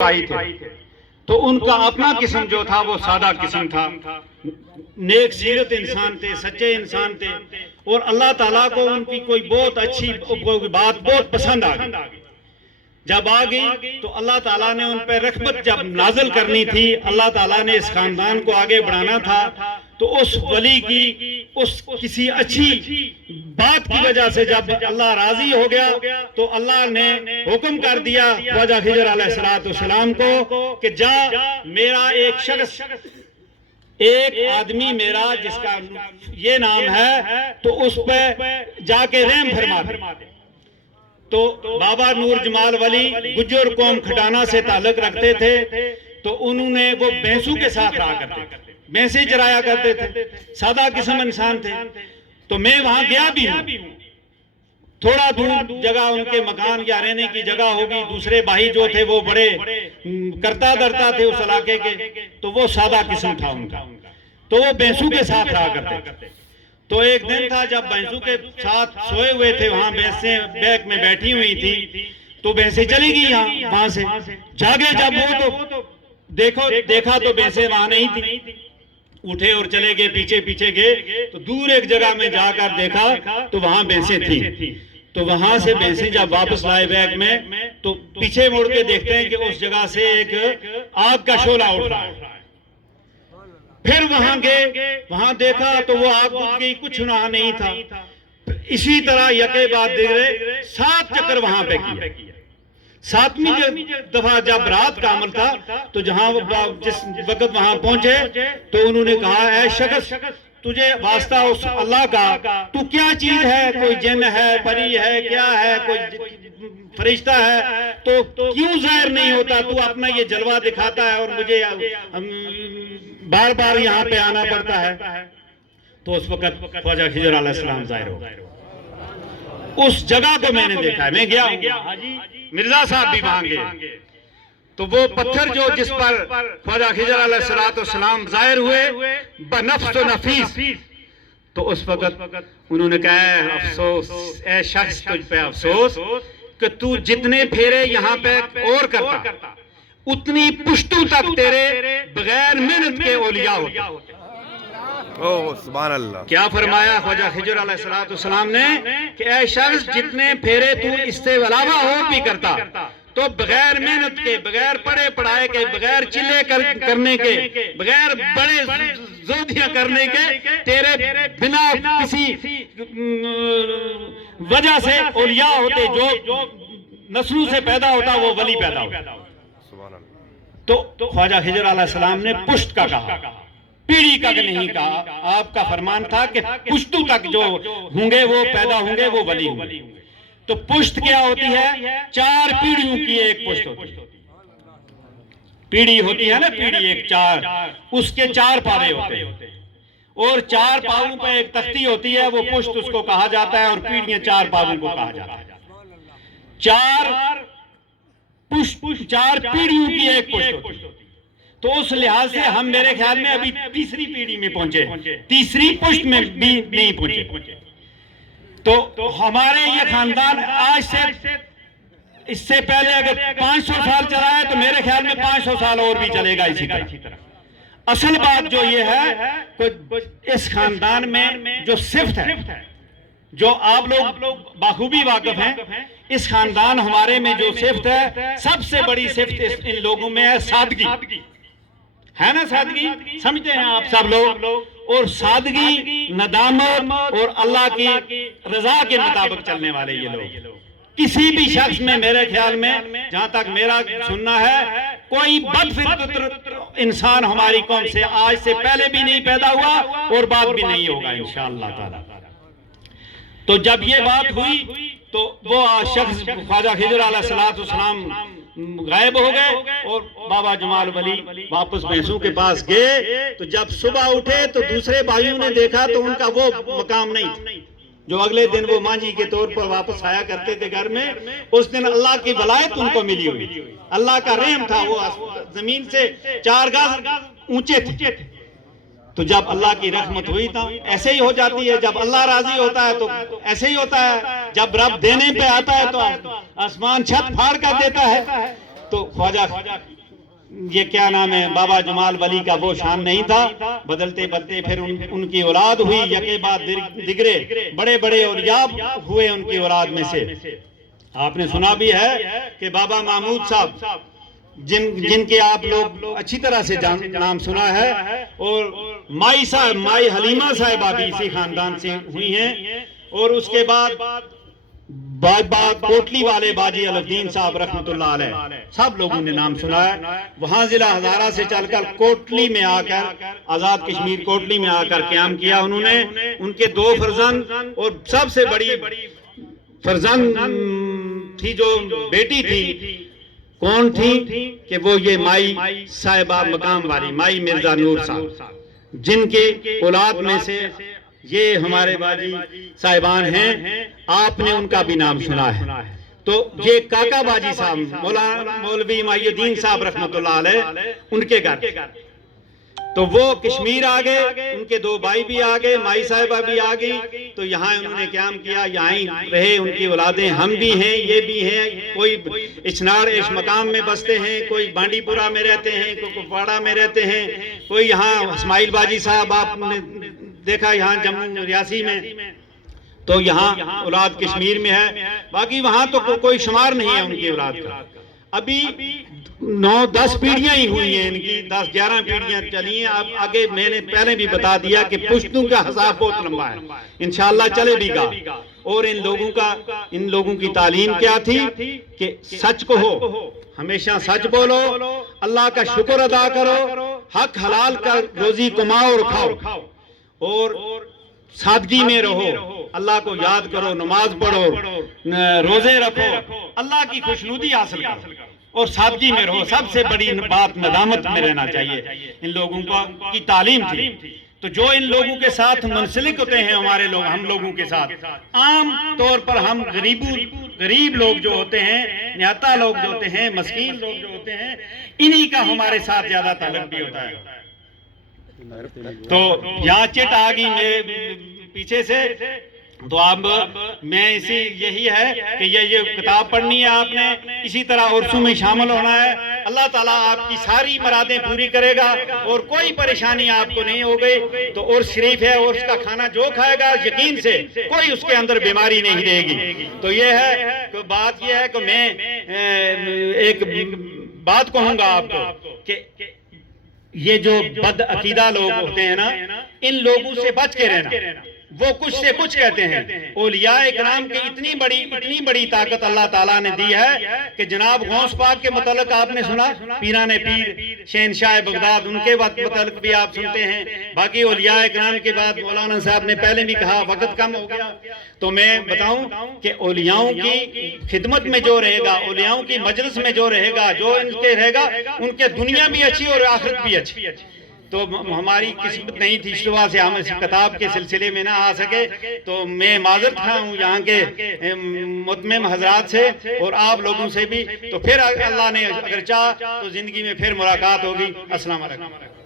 آئی تھے تو ان کا اپنا قسم جو تھا وہ سادہ قسم تھا، نیک سیرت انسان تھے، سچے انسان تھے، اور اللہ تعالیٰ کو ان کی کوئی بہت اچھی بات بہت پسند آ گئی۔ جب آ گئی تو اللہ تعالیٰ نے ان پہ رحمت جب نازل کرنی تھی، اللہ تعالیٰ نے اس خاندان کو آگے بڑھانا تھا، تو اس ولی کی اس کسی اچھی بات کی وجہ سے جب اللہ راضی ہو گیا تو اللہ نے حکم کر دیا خواجہ خضر علیہ السلام کو کہ جا میرا ایک شخص، ایک آدمی میرا جس کا یہ نام ہے، تو اس پہ جا کے رحم فرما دے۔ تو بابا نور جمال ولی گجر قوم کھٹانا سے تعلق رکھتے تھے، تو انہوں نے وہ بھینسوں کے ساتھ رہا کرتے تھے، بھینسیں چرایا کرتے تھے، سادہ قسم انسان تھے۔ تو میں وہاں گیا بھی ہوں، تھوڑا دور جگہ ان کے مکان یا رہنے کی جگہ ہوگی، دوسرے بھائی جو تھے وہ بڑے کرتا درتا تھے اس علاقے کے، تو وہ سادہ قسم تھا ان کا، تو وہ بھینسوں کے ساتھ رہا کرتے تھے۔ تو ایک دن تھا جب بھینسوں کے ساتھ سوئے ہوئے تھے، وہاں بھینسیں بیک میں بیٹھی ہوئی تھی، تو بھینسیں چلی گئی وہاں سے، جاگے جب وہ تو دیکھا تو بھینسیں وہاں نہیں تھی، اٹھے اور چلے گئے، پیچھے پیچھے گئے تو دور ایک جگہ میں جا کر دیکھا تو وہاں بھینسیں تھیں۔ تو وہاں سے بھینسیں جب واپس لائے بیک میں تو پیچھے مڑ کے دیکھتے ہیں کہ اس جگہ سے ایک آگ کا شعلہ اٹھ رہا ہے۔ پھر وہاں گئے، وہاں دیکھا تو وہ آگ بجھ گئی، کچھ وہاں نہیں تھا۔ اسی طرح یکے بعد دیکھے 7 چکر وہاں پہ کیا۔ 7ویں دفعہ جب رات کا عمل تھا تو جہاں جس وقت وہاں پہنچے تو انہوں نے کہا اے شخص، تجھے واسطہ اس اللہ کا، تو کیا چیز ہے؟ کوئی جن ہے، پری ہے، کیا ہے، کوئی فرشتہ ہے، تو کیوں ظاہر نہیں ہوتا؟ تو اپنا یہ جلوہ دکھاتا ہے اور مجھے بار بار یہاں پہ آنا پڑتا ہے۔ تو اس وقت خواجہ خضر علیہ السلام ظاہر ہو گئے۔ اس جگہ کو میں نے دیکھا ہے، میں گیا ہوں، مرزا صاحب بھی وہاں گئے، تو وہ پتھر جو جس پر خواجہ خضر علیہ السلام ظاہر ہوئے بنفس و نفیس، تو اس وقت انہوں نے کہا اے افسوس، اے شخص تجھ پہ افسوس کہ تو جتنے پھیرے یہاں پہ اور کرتا، اتنی پشتوں تک تیرے بغیر محنت کے اولیاء ہوتے۔ سبحان اللہ۔ کیا فرمایا خواجہ خضر علیہ السلام نے کہ اے شخص جتنے پھیرے تو اس سے علاوہ اور بھی کرتا، تو بغیر محنت کے، بغیر پڑھے پڑھائے کے، بغیر چلے کرنے کے، بغیر بڑے زودیاں کرنے کے، تیرے بنا کسی وجہ سے اولیاء ہوتے، جو نسلوں سے پیدا ہوتا وہ ولی پیدا ہوتا۔ تو خواجہ خضر علیہ السلام نے پشت کا کہا، پیڑھی کا نہیں کہا۔ آپ کا فرمان تھا کہ پشتوں تک جو ہوں گے وہ پیدا ہوں گے وہ ولی ہوں گے۔ تو پشت کیا ہوتی ہے؟ 4 پیڑھیوں کی ایک پشت ہوتی ہے۔ پیڑھی ہوتی ہے نا، پیڑھی ایک 4، اس کے 4 پاوے ہوتے ہیں، اور 4 پاؤں پہ ایک تختی ہوتی ہے، وہ پشت اس کو کہا جاتا ہے، اور پیڑھیاں 4 پاؤں کو کہا جاتا ہے۔ 4 پیڑھیوں کی ایک پشت ہوتی ہے۔ تو اس لحاظ سے ہم میرے خیال میں ابھی تیسری پیڑھی میں پہنچے، تیسری پشت میں بھی نہیں پہنچے۔ تو ہمارے یہ خاندان آج سے، اس سے پہلے اگر 500 سال چلا ہے تو میرے خیال میں 500 سال اور بھی چلے گا اسی طرح۔ اصل بات جو یہ ہے کہ اس خاندان میں جو صفت ہے، جو آپ لوگ بخوبی واقف ہیں، اس خاندان ہمارے میں جو صفت ہے، سب سے بڑی صفت ان لوگوں میں ہے سادگی، ہے نا؟ سادگی سمجھتے ہیں آپ سب لوگ، اور سادگی، ندامت اور اللہ کی رضا کے مطابق چلنے والے یہ لوگ۔ کسی بھی شخص میں میرے خیال میں، جہاں تک میرا سننا ہے، کوئی بد فطرت انسان ہماری قوم سے آج سے پہلے بھی نہیں پیدا ہوا اور بعد بھی نہیں ہوگا انشاءاللہ تعالی۔ تو جب یہ بات ہوئی تو وہ شخص خواجہ خضر علیہ السلام غائب ہو گئے، اور بابا جمال ولی واپس بھینسوں کے پاس گئے۔ تو جب صبح اٹھے تو دوسرے بھائیوں نے دیکھا تو ان کا وہ مقام نہیں تھا جو اگلے دن وہ مانجی کے طور پر واپس آیا کرتے تھے گھر میں۔ اس دن اللہ کی ولایت ان کو ملی ہوئی، اللہ کا رحم تھا، وہ زمین سے 4 گز اونچے تھے۔ تو جب اللہ کی رحمت ہوئی تھا، ایسے ہی ہو جاتی ہے، جب اللہ راضی ہوتا ہے تو ایسے ہی ہوتا ہے، جب رب دینے پہ آتا ہے تو آسمان چھت پھاڑ کر دیتا ہے۔ تو خواجہ یہ کیا نام ہے بابا جمال ولی کا وہ شان نہیں تھا، بدلتے بدلتے پھر ان کی اولاد ہوئی، یکے بعد دیگرے بڑے بڑے اولیاء ہوئے ان کی اولاد میں سے۔ آپ نے سنا بھی ہے کہ بابا محمود صاحب جن کے آپ لوگ اچھی طرح سے نام سنا ہے، اور مائی حلیمہ صاحبہ بھی اسی خاندان سے ہوئی ہیں، اور اس کے بعد کوٹلی والے باجی الدین صاحب رحمۃ اللہ علیہ، سب لوگوں نے نام سنا ہے۔ وہاں ضلع ہزارہ سے چل کر کوٹلی میں آ کر، آزاد کشمیر کوٹلی میں آ کر قیام کیا انہوں نے۔ ان کے 2 فرزند اور سب سے بڑی فرزند تھی جو بیٹی تھی، کون تھی کہ وہ یہ مائی صاحبہ مقام والی مائی مرزا نور صاحب، جن کے اولاد میں سے یہ ہمارے باجی صاحبان ہیں، آپ نے ان کا بھی نام سنا ہے۔ تو یہ کاکا باجی صاحب مولوی مائی الدین صاحب رحمۃ اللہ علیہ، ان کے گھر، تو وہ کشمیر آ گئے، ان کے 2 بھائی بھی آ گئے، مائی صاحبہ بھی آ گئی، تو یہاں انہوں نے قیام کیا، یہاں ہی رہے، ان کی اولادیں ہم بھی ہیں، یہ بھی ہیں، کوئی اچنار ایش مقام میں بستے ہیں، کوئی بانڈی پورہ میں رہتے ہیں، کوئی کپواڑہ میں رہتے ہیں، کوئی یہاں اسماعیل باجی صاحب آپ نے دیکھا یہاں جموں ریاسی میں، تو یہاں اولاد کشمیر میں ہے، باقی وہاں تو کوئی شمار نہیں ہے ان کی اولاد کا۔ ابھی 9-10 پیڑھیاں ہی ہوئی ہیں ان کی، 10-11 پیڑھیاں چلی ہیں۔ اب آگے میں نے پہلے بھی بتا دیا کہ پشتوں کا حساب بہت لمبا ہے، انشاءاللہ چلے بھی گا۔ اور ان لوگوں کی تعلیم کیا تھی کہ سچ کہو، ہمیشہ سچ بولو، اللہ کا شکر ادا کرو، حق حلال کا روزی کماؤ اور کھاؤ، اور سادگی میں رہو، اللہ کو یاد کرو، نماز پڑھو، روزے رکھو، اللہ کی خوشنودی حاصل کرو، اور سادگی میں رہو۔ سب سے بڑی بات ندامت میں رہنا چاہیے۔ ان لوگوں کی تعلیم تھی، تو جو ان لوگوں کے ساتھ منسلک ہوتے ہیں ہمارے لوگ، ہم لوگوں کے ساتھ عام طور پر ہم غریب لوگ جو ہوتے ہیں، نہتا لوگ جو ہوتے ہیں، مسکین لوگ جو ہوتے ہیں، انہی کا ہمارے ساتھ زیادہ تعلق بھی ہوتا ہے۔ تو یہاں چٹ آ گئی میرے پیچھے سے، تو اب میں یہی ہے کہ یہ کتاب پڑھنی ہے آپ نے، اسی طرح عرسوں میں شامل ہونا ہے۔ اللہ تعالیٰ آپ کی ساری مرادیں پوری کرے گا، اور کوئی پریشانی آپ کو نہیں ہوگی۔ تو عرس شریف ہے، عرس کا کھانا جو کھائے گا یقین سے کوئی اس کے اندر بیماری نہیں رہے گی۔ تو یہ ہے کہ بات یہ ہے کہ میں ایک بات کہوں گا آپ کو کہ یہ جو بد عقیدہ لوگ ہوتے ہیں نا، ان لوگوں سے بچ کے رہنا۔ وہ کچھ سے کچھ کہتے ہیں۔ اولیاء اکرام کی اتنی بڑی طاقت اللہ تعالیٰ نے دی ہے کہ جناب غوث پاک کے متعلق آپ نے سنا، پیران پیر شہنشاہ بغداد، ان کے متعلق بھی آپ سنتے ہیں۔ باقی اولیاء اکرام کے بعد مولانا صاحب نے پہلے بھی کہا وقت کم ہو گیا، تو میں بتاؤں کہ اولیاءوں کی خدمت میں جو رہے گا، اولیاءوں کی مجلس میں جو رہے گا، جو ان کے رہے گا، ان کے دنیا بھی اچھی اور آخرت بھی اچھی۔ تو ہماری قسمت نہیں تھی صبح سے ہم اس کتاب کے سلسلے میں نہ آ سکے، تو میں معذرت خواہ ہوں یہاں کے متمم حضرات سے اور آپ لوگوں سے بھی۔ تو پھر اللہ نے اگر چاہا تو زندگی میں پھر ملاقات ہوگی۔ السلام علیکم۔